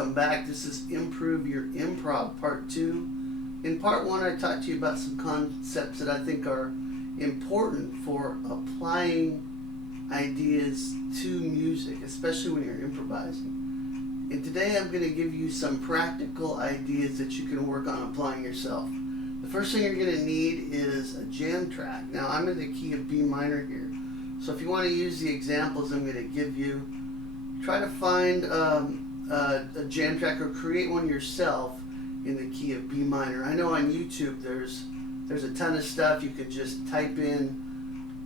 welcome back. This is Improve Your Improv Part 2. In Part 1, I talked to you about some concepts that I think are important for applying ideas to music, especially when you're improvising. And today I'm going to give you some practical ideas that you can work on applying yourself. The first thing you're going to need is a jam track. Now, I'm in the key of B minor here. So if you want to use the examples I'm going to give you, try to find a jam track or create one yourself in the key of B minor. I know on YouTube there's a ton of stuff. You can just type in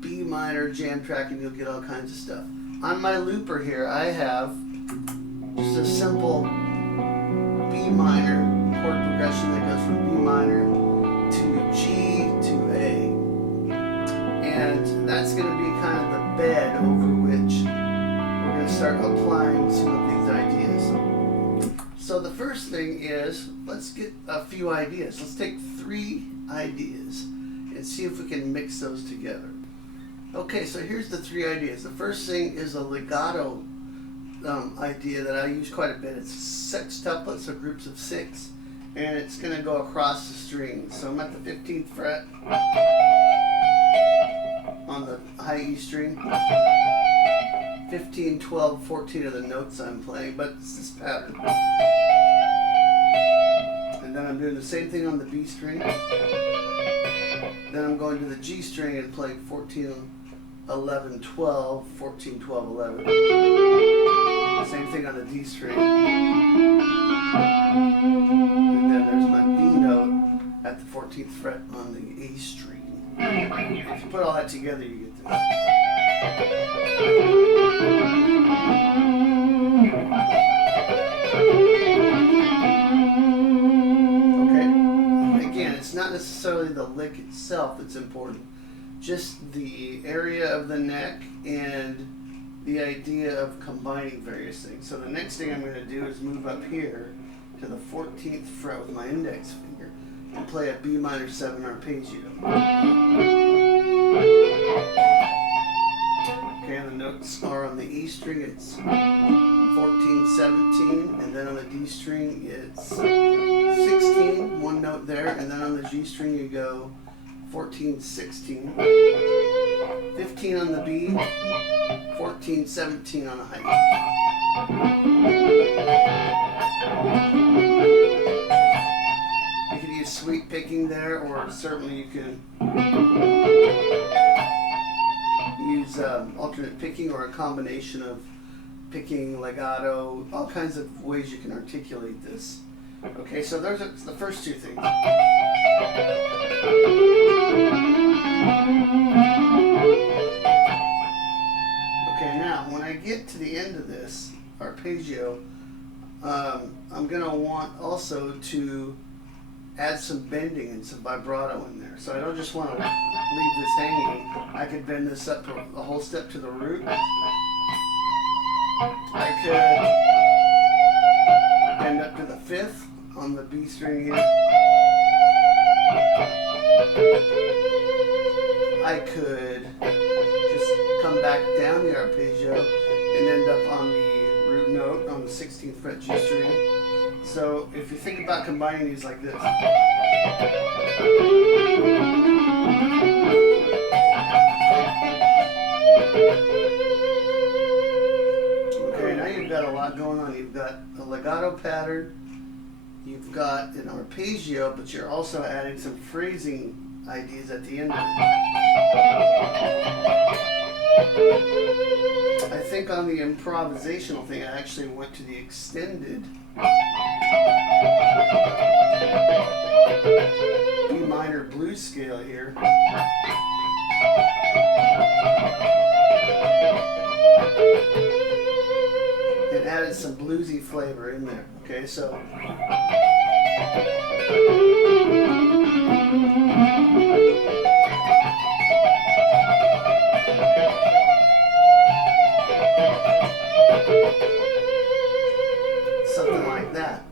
B minor jam track and you'll get all kinds of stuff. On my looper here I have just a simple B minor chord progression that goes from B minor to G to A. And that's going to be kind of the bed over which we're going to start applying some of these ideas. So the first thing is, let's get a few ideas. Let's take 3 ideas and see if we can mix those together. Okay, so here's the 3 ideas. The first thing is a legato idea that I use quite a bit. It's sextuplets, so groups of 6, and it's going to go across the string. So I'm at the 15th fret on the high E string. 15, 12, 14 are the notes I'm playing, but it's this pattern. And then I'm doing the same thing on the B string. Then I'm going to the G string and playing 14, 11, 12, 14, 12, 11. Same thing on the D string. And then there's my B note at the 14th fret on the A string. If you put all that together, you get this. Okay, again, it's not necessarily the lick itself that's important, just the area of the neck and the idea of combining various things. So the next thing I'm going to do is move up here to the 14th fret with my index finger and play a B minor 7 arpeggio. Okay, and the notes are on the E string, it's 14, 17, and then on the D string it's 16, one note there, and then on the G string you go 14, 16, 15 on the B, 14, 17 on the high E. You could use sweep picking there, or certainly you can use alternate picking or a combination of picking, legato, all kinds of ways you can articulate this. Okay, so those are the first 2 things. Okay, now when I get to the end of this arpeggio, I'm going to want also to add some bending and some vibrato in there. So I don't just want to leave this hanging. I could bend this up a whole step to the root. I could bend up to the 5th on the B string here. I could just come back down the arpeggio and end up on the root note on the 16th fret G string. So if you think about combining these like this. Okay, now you've got a lot going on. You've got a legato pattern, you've got an arpeggio, but you're also adding some phrasing ideas at the end of it. I think on the improvisational thing, I actually went to the extended B minor blues scale here. And added some bluesy flavor in there. Okay, so something like that.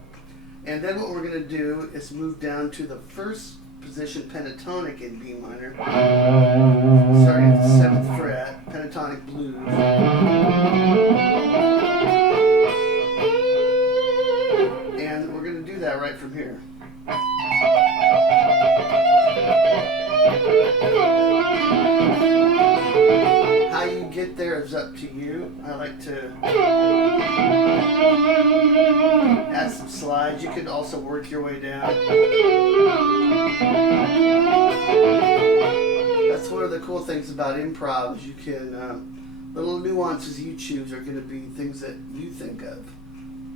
And then what we're going to do is move down to the first position pentatonic in B minor, starting at the 7th fret, pentatonic blues. here. How you get there is up to you. I like to add some slides. You could also work your way down. That's one of the cool things about improv is you can, little nuances you choose are going to be things that you think of.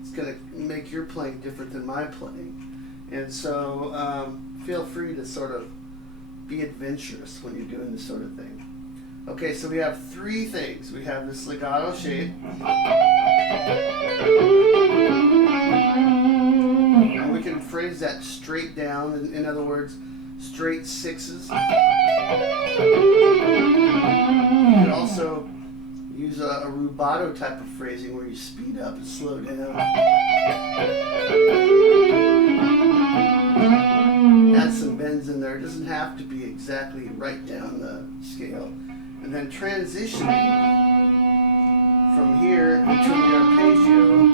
It's going to make your playing different than my playing. And so feel free to sort of be adventurous when you're doing this sort of thing. Okay, so we have three things. We have this legato shape. And we can phrase that straight down. In other words, straight sixes. You can also use a rubato type of phrasing where you speed up and slow down. Add some bends in there. It doesn't have to be exactly right down the scale. And then transitioning from here into the arpeggio, you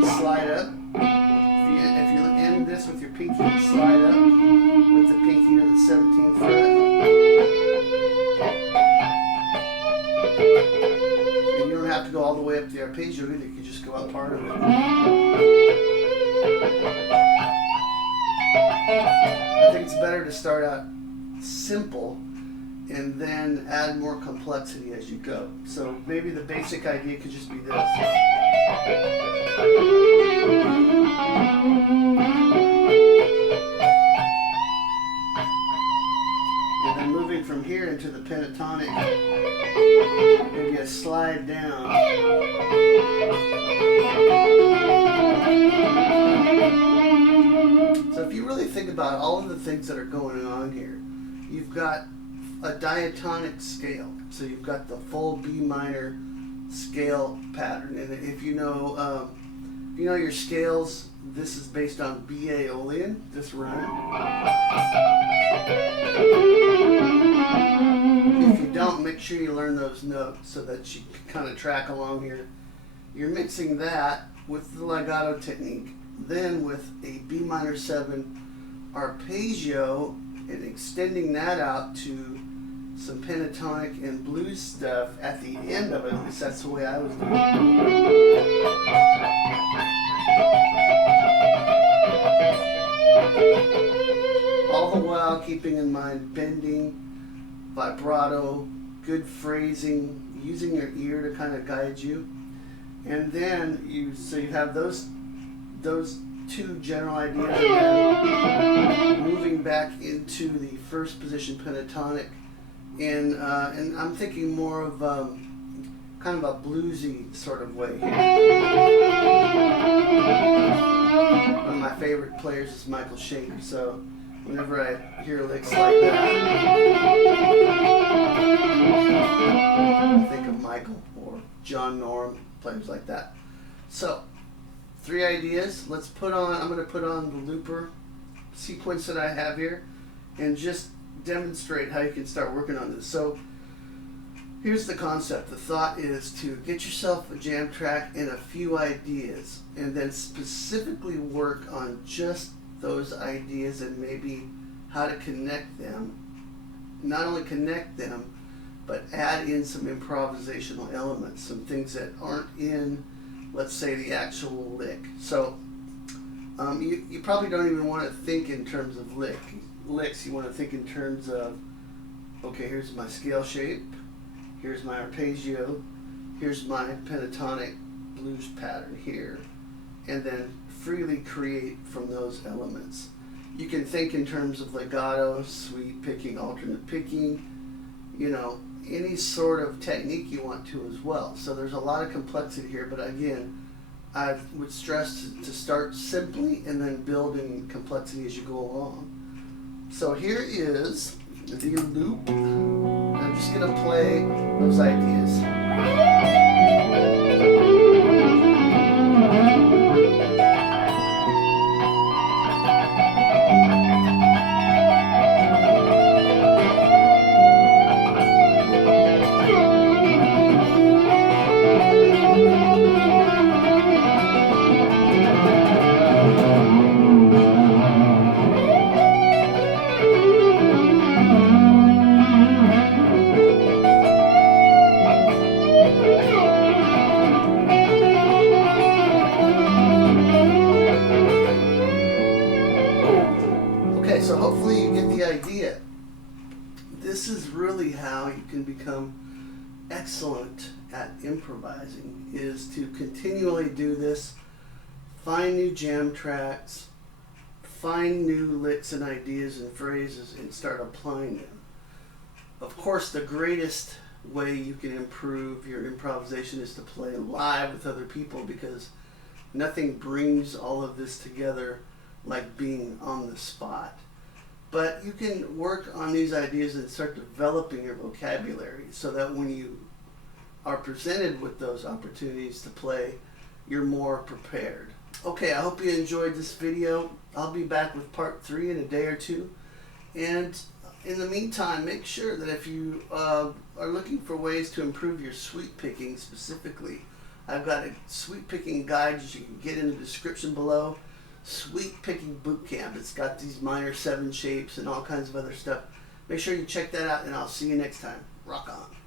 can slide up. If you end this with your pinky, you can slide up with the pinky to the 17th fret. And you don't have to go all the way up the arpeggio either. You can just go up part of it. I think it's better to start out simple and then add more complexity as you go. So maybe the basic idea could just be this. And then moving from here into the pentatonic, maybe a slide down. So if you really think about all of the things that are going on here, you've got a diatonic scale. So you've got the full B minor scale pattern. And if you know your scales, this is based on B Aeolian, this run. If you don't, make sure you learn those notes so that you can kind of track along here. You're mixing that with the legato technique, then with a B minor 7 arpeggio and extending that out to some pentatonic and blues stuff at the end of it. At least that's the way I was doing it. All the while keeping in mind bending, vibrato, good phrasing, using your ear to kind of guide you. And then you have those two general ideas, and then moving back into the first position pentatonic. And I'm thinking more of kind of a bluesy sort of way here. One of my favorite players is Michael Schenker, so whenever I hear licks like that, I think of Michael or John Norm, players like that. So, 3 ideas. I'm going to put on the looper sequence that I have here and just demonstrate how you can start working on this. So here's the concept. The thought is to get yourself a jam track and a few ideas, and then specifically work on just those ideas and maybe how to connect them. Not only connect them, but add in some improvisational elements, some things that aren't in, let's say, the actual lick. So you probably don't even want to think in terms of licks. You want to think in terms of, okay, here's my scale shape, here's my arpeggio, here's my pentatonic blues pattern here, and then freely create from those elements. You can think in terms of legato, sweep picking, alternate picking, any sort of technique you want to as well. So there's a lot of complexity here, but again, I would stress to start simply and then build in complexity as you go along. So here is the loop. I'm just going to play those ideas. at improvising is to continually do this, find new jam tracks, find new licks and ideas and phrases, and start applying them. Of course, the greatest way you can improve your improvisation is to play live with other people, because nothing brings all of this together like being on the spot. But you can work on these ideas and start developing your vocabulary so that when you are presented with those opportunities to play, you're more prepared. Okay, I hope you enjoyed this video. I'll be back with part 3 in a day or two. And in the meantime, make sure that if you are looking for ways to improve your sweep picking specifically, I've got a sweep picking guide that you can get in the description below. Sweep Picking Bootcamp. It's got these minor 7 shapes and all kinds of other stuff. Make sure you check that out, and I'll see you next time. Rock on.